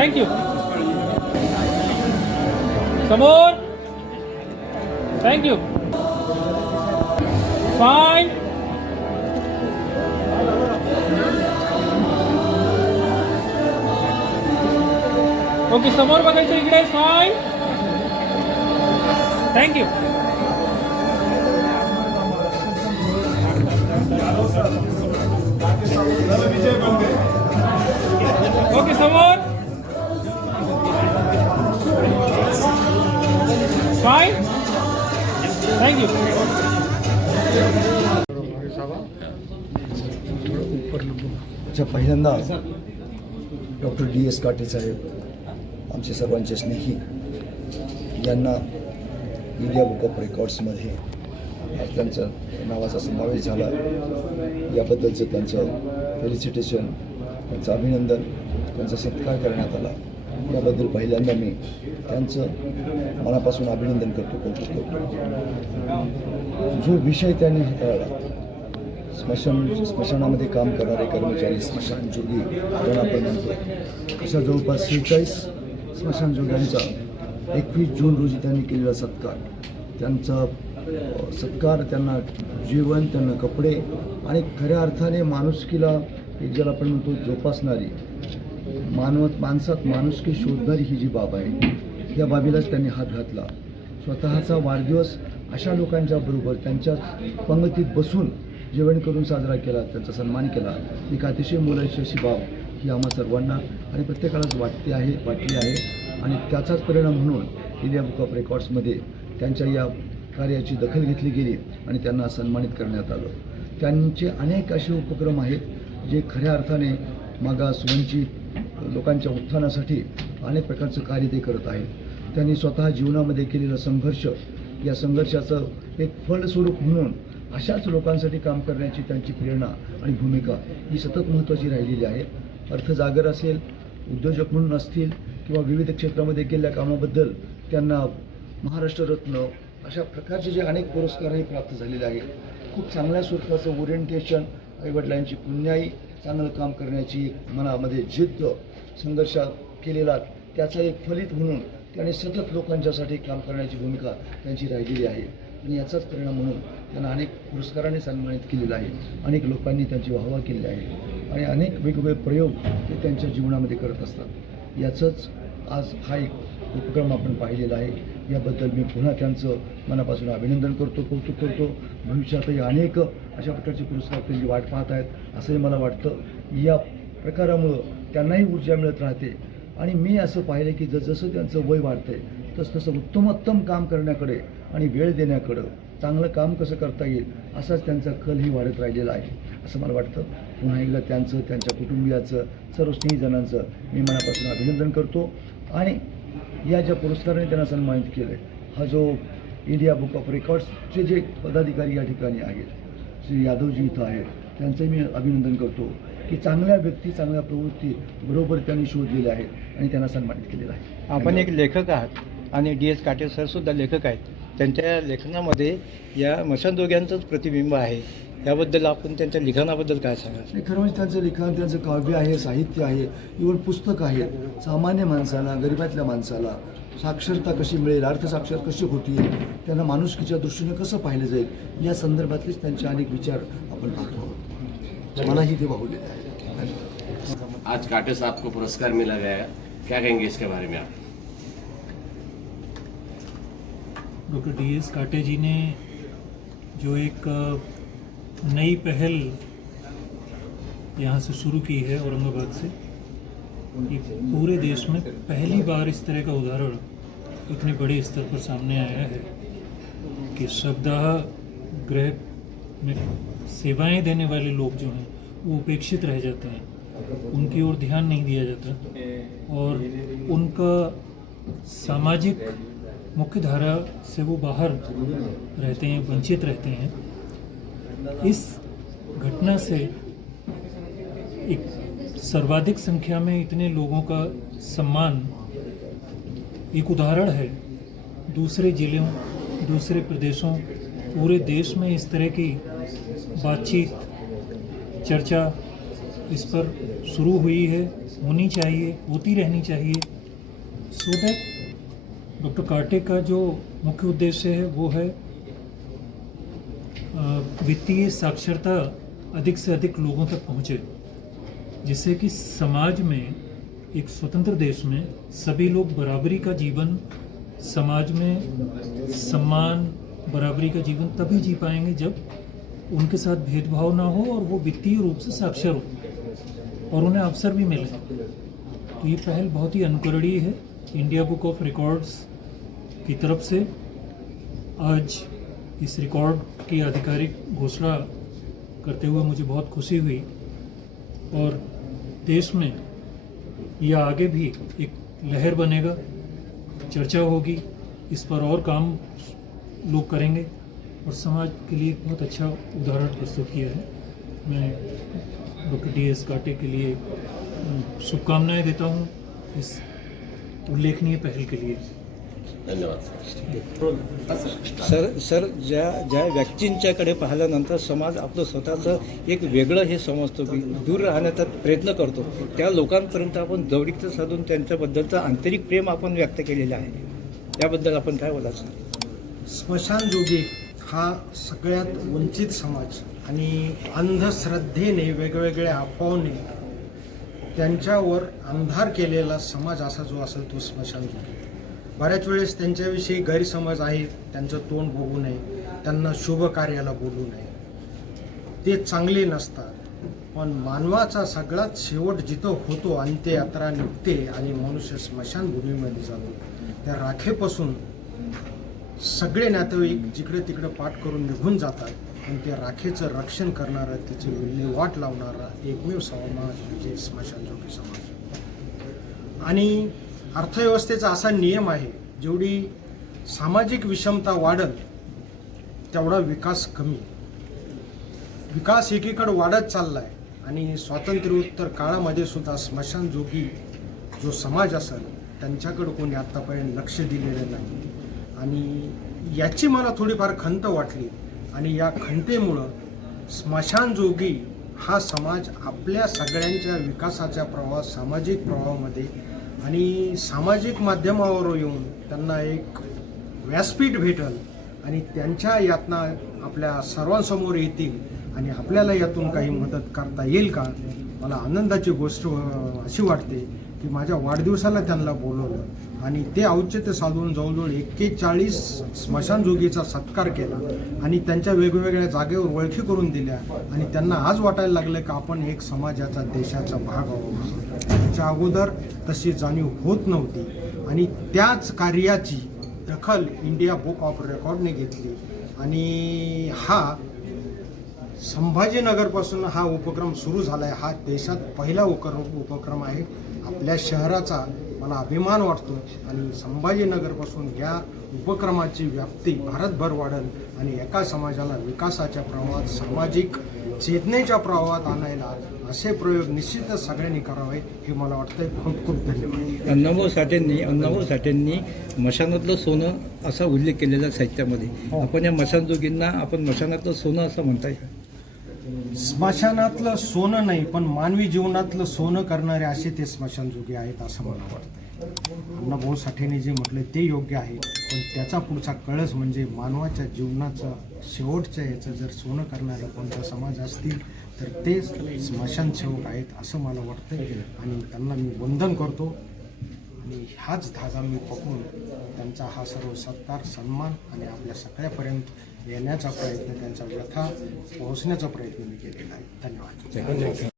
Thank you. समोर. Thank you. Fine. Okay, समोर बघायचं इकडे. फाईन. थँक्यू. ओके, समोर. फाईन. थँक्यू. अच्छा, पहिल्यांदा डॉक्टर DS काटे साहेब, आमचे सर्वांचे स्नेही, यांना इंडिया बुक ऑफ रेकॉर्ड्समध्ये आज त्यांच्या नावाचा समावेश झाला. याबद्दलचं त्यांचं फेलिसिटेशन, त्यांचं अभिनंदन, त्यांचा सत्कार करण्यात आला. याबद्दल पहिल्यांदा मी त्यांचं मनापासून अभिनंदन करतो, कौतुक करतो. जो विषय त्यांनी हाताळला, स्मशानामध्ये काम करणारे कर्मचारी, स्मशानजोगी ज्यांना आपण म्हणतो, अशा जवळपास 46 स्मशानजोग्यांचा 21 जून रोजी त्यांनी केलेला सत्कार, त्यांचा सत्कार, त्यांना जेवण, त्यांना कपडे आणि खऱ्या अर्थाने माणुसकीला एक ज्याला आपण म्हणतो जोपासणारी, माणसात माणुसकी शोधणारी ही जी बाब आहे, या बाबीलाच त्यांनी हात घातला. स्वतःचा वाढदिवस अशा लोकांच्या बरोबर त्यांच्या पंगतीत बसून जेवण करून साजरा केला, त्यांचा सन्मान केला. एक अतिशय मोलाची अशी बाब ही आम्हा सर्वांना आणि प्रत्येकालाच वाटली आहे आणि त्याचाच परिणाम म्हणून इंडिया बुक ऑफ रेकॉर्ड्समध्ये त्यांच्या या कार्याची दखल घेतली गेली आणि त्यांना सन्मानित करण्यात आलं. त्यांचे अनेक असे उपक्रम आहेत जे खऱ्या अर्थाने मागास वंचित लोकांच्या उत्थानासाठी अनेक प्रकारचं कार्य ते करत आहेत. त्यांनी स्वतः जीवनामध्ये केलेला संघर्ष, या संघर्षाचं एक फलस्वरूप म्हणून अशाच लोकांसाठी काम करण्याची त्यांची प्रेरणा आणि भूमिका ही सतत महत्त्वाची राहिलेली आहे. अर्थजागर असेल, उद्योजक म्हणून असतील किंवा विविध क्षेत्रामध्ये केलेल्या कामाबद्दल त्यांना महाराष्ट्र रत्न अशा प्रकारचे जे अनेक पुरस्कारही प्राप्त झालेले आहेत. खूप चांगल्या स्वरूपाचं ओरिएंटेशन, आईवडिलांची पुण्याई, चांगलं काम करण्याची मनामध्ये जिद्द, संघर्ष केलेला त्याचा एक फलित म्हणून त्यांनी सतत लोकांच्यासाठी काम करण्याची भूमिका त्यांची राहिलेली आहे आणि याचाच परिणाम म्हणून त्यांना अनेक पुरस्काराने सन्मानित केलेलं आहे. अनेक लोकांनी त्यांची वाहवा केली आहे आणि अनेक वेगवेगळे प्रयोग ते त्यांच्या जीवनामध्ये करत असतात. याचंच आज हा एक उपक्रम आपण पाहिलेला आहे. याबद्दल मी पुन्हा त्यांचं मनापासून अभिनंदन करतो, कौतुक करतो. भविष्यातही अनेक अशा प्रकारचे पुरस्कार त्यांची वाट पाहत आहेत असंही मला वाटतं. या प्रकारामुळं त्यांनाही ऊर्जा मिळत राहते आणि मी असं पाहिलं की जसजसं त्यांचं वय वाढतंय तसतसं उत्तमोत्तम काम करण्याकडे आणि वेळ देण्याकडं, चांगलं काम कसं करता येईल असाच त्यांचा कलही वाढत राहिलेला आहे असं मला वाटतं. पुन्हा एकदा त्यांचं, त्यांच्या कुटुंबियाचं, सर्व स्नेहीजनांचं मी मनापासून अभिनंदन करतो आणि या ज्या पुरस्काराने त्यांना सन्मानित केलं आहे, हा जो इंडिया बुक ऑफ रेकॉर्ड्सचे जे पदाधिकारी या ठिकाणी आहेत, श्री यादवजी इथं आहेत, त्यांचंही मी अभिनंदन करतो की चांगल्या व्यक्ती, चांगल्या प्रवृत्ती बरोबर त्यांनी शोधलेल्या आहेत आणि त्यांना सन्मानित केलेलं आहे. आपण एक लेखक आहात आणि DS काटे सरसुद्धा लेखक आहेत. त्यांच्या लेखनामध्ये या स्मशानजोग्यांचंच प्रतिबिंब आहे. याबद्दल आपण त्यांच्या लिखाणाबद्दल काय सांगाल? खरं म्हणजे त्यांचं लिखाण, त्यांचं काव्य आहे, साहित्य आहे, इव्हन पुस्तक आहेत. सामान्य माणसाला, गरिबातल्या माणसाला साक्षरता कशी मिळेल, अर्थसाक्षर कशी होतील, त्यांना माणुसकीच्या दृष्टीने कसं पाहिलं जाईल, या संदर्भातलेच त्यांचे अनेक विचार आपण पाहतो आहोत. मलाही ते वाहवलेले आहे. आज काटे साहब को पुरस्कार मिला गया है, क्या कहेंगे इसके बारे में आप? डॉक्टर DS काटे जी ने जो एक नई पहल यहाँ से शुरू की है औरंगाबाद से, ये पूरे देश में पहली बार इस तरह का उदाहरण इतने बड़े स्तर पर सामने आया है कि शवदाह गृह में सेवाएं देने वाले लोग जो हैं वो उपेक्षित रह जाते हैं, उनकी ओर ध्यान नहीं दिया जाता और उनका सामाजिक मुख्यधारा से वो बाहर रहते हैं, वंचित रहते हैं. इस घटना से एक सर्वाधिक संख्या में इतने लोगों का सम्मान एक उदाहरण है. दूसरे जिलों, दूसरे प्रदेशों, पूरे देश में इस तरह की बातचीत, चर्चा इस पर शुरू हुई है, होनी चाहिए, होती रहनी चाहिए, सो दैट डॉक्टर काटे का जो मुख्य उद्देश्य है वो है वित्तीय साक्षरता अधिक से अधिक लोगों तक पहुँचे, जिससे कि समाज में, एक स्वतंत्र देश में सभी लोग बराबरी का जीवन, समाज में सम्मान, बराबरी का जीवन तभी जी पाएंगे जब उनके साथ भेदभाव ना हो और वो वित्तीय रूप से साक्षर हो और उन्हें अवसर भी मिले। तो ये पहल बहुत ही अनुकरणीय है। इंडिया बुक ऑफ रिकॉर्ड्स की तरफ से आज इस रिकॉर्ड की आधिकारिक घोषणा करते हुए मुझे बहुत खुशी हुई और देश में यह आगे भी एक लहर बनेगा, चर्चा होगी, इस पर और काम लोग करेंगे और समाज के लिए एक बहुत अच्छा उदाहरण प्रस्तुत किया है। मैं डॉक्टर DS काटे के लिए शुभकामनाएं देता हूं इस उल्लेखनीय पहल के लिए। धन्यवाद सर ज्या व्यक्तींच्याकडे पाहिल्यानंतर समाज आपलं स्वतःचं एक वेगळं हे समजतो की दूर राहण्याचा प्रयत्न करतो, त्या लोकांपर्यंत आपण जवळीकता साधून त्यांच्याबद्दलचं आंतरिक प्रेम आपण व्यक्त केलेलं आहे, त्याबद्दल आपण काय बोलायचं? स्मशानजोगी हा सगळ्यात वंचित समाज आणि अंधश्रद्धेने, वेगवेगळ्या अफवाने त्यांच्यावर अंधार केलेला समाज असा जो असेल तो स्मशानजोगी. बऱ्याच वेळेस त्यांच्याविषयी गैरसमज आहे, त्यांचं तोंड बघू नये, त्यांना शुभ कार्याला बोलू नये, ते चांगले नसतात. पण मानवाचा सगळ्यात शेवट जिथं होतो, अंत्ययात्रा निघते आणि मनुष्य स्मशानभूमीमध्ये जातो, त्या राखेपासून सगळे नातेवाईक जिकडे तिकडे पाठ करून निघून जातात. पण त्या राखेचं रक्षण करणारं, त्याची विल्हेवाट लावणारा एकमेव समाज म्हणजे स्मशानजोगी समाज. आणि अर्थव्यवस्थेचा असा नियम आहे, जेवढी सामाजिक विषमता वाढेल तेवढा विकास कमी. विकास एकीकडे वाढत चालला आहे आणि स्वातंत्र्योत्तर काळामध्ये सुद्धा स्मशानजोगी जो समाज असेल त्यांच्याकडे कोणी आत्तापर्यंत लक्ष दिलेलं नाही. आणि याची मला थोडीफार खंत वाटली आणि या खंतेमुळं स्मशानजोगी हा समाज आपल्या सगळ्यांच्या विकासाच्या प्रवाह, सामाजिक प्रवाहामध्ये आणि सामाजिक माध्यमावर येऊन त्यांना एक व्यासपीठ भेटेल आणि त्यांच्या यातना आपल्या सर्वांसमोर येतील आणि आपल्याला यातून काही मदत करता येईल का. मला आनंदाची गोष्ट अशी वाटते की माझ्या वाढदिवसाला त्यांना बोलवलं आणि ते औचित्य साधून जवळजवळ 41 स्मशानजोगीचा सत्कार केला आणि त्यांच्या वेगवेगळ्या जागेवर ओळखी करून दिल्या आणि त्यांना आज वाटायला लागलं की आपण एक समाजाचा, देशाचा भाग आहोत. त्याच्या अगोदर तशी जाणीव होत नव्हती आणि त्याच कार्याची दखल इंडिया बुक ऑफ रेकॉर्डने घेतली आणि हा संभाजीनगरपासून हा उपक्रम सुरू झाला आहे. हा देशात पहिला उपक्रम आहे. आपल्या शहराचा मला अभिमान वाटतो आणि संभाजीनगरपासून या उपक्रमाची व्याप्ती भारतभर वाढेल आणि एका समाजाला विकासाच्या प्रवाहात, सामाजिक चेतनेच्या प्रवाहात आणायला असे प्रयोग निश्चितच सगळ्यांनी करावे हे मला वाटतंय. खूप खूप धन्यवाद. अण्णाभाऊ साठेंनी मशानातलं सोनं असा उल्लेख केलेला साहित्यामध्ये, आपण या मशानजोगींना आपण मशानातलं सोनं असं म्हणताय का? स्मशानातलं सोनं नाही, पण मानवी जीवनातलं सोनं करणारे असे ते स्मशानजोगी आहेत असं मला वाटतं. अण्णाभाऊ साठेने जे म्हटलं ते योग्य आहे, पण त्याचा पुढचा कळस म्हणजे मानवाच्या जीवनाचं शेवटच्या याचं जर सोनं करणारे कोणता समाज असतील तर ते स्मशानसेवक आहेत असं मला वाटतं आणि त्यांना मी वंदन करतो आणि हाच धागा मी पकडून त्यांचा हा सर्व सत्कार, सन्मान आणि आपल्या सगळ्यापर्यंत येण्याचा प्रयत्न, त्यांचा व्यथा पोहोचण्याचा प्रयत्न मी केलेला आहे. धन्यवाद.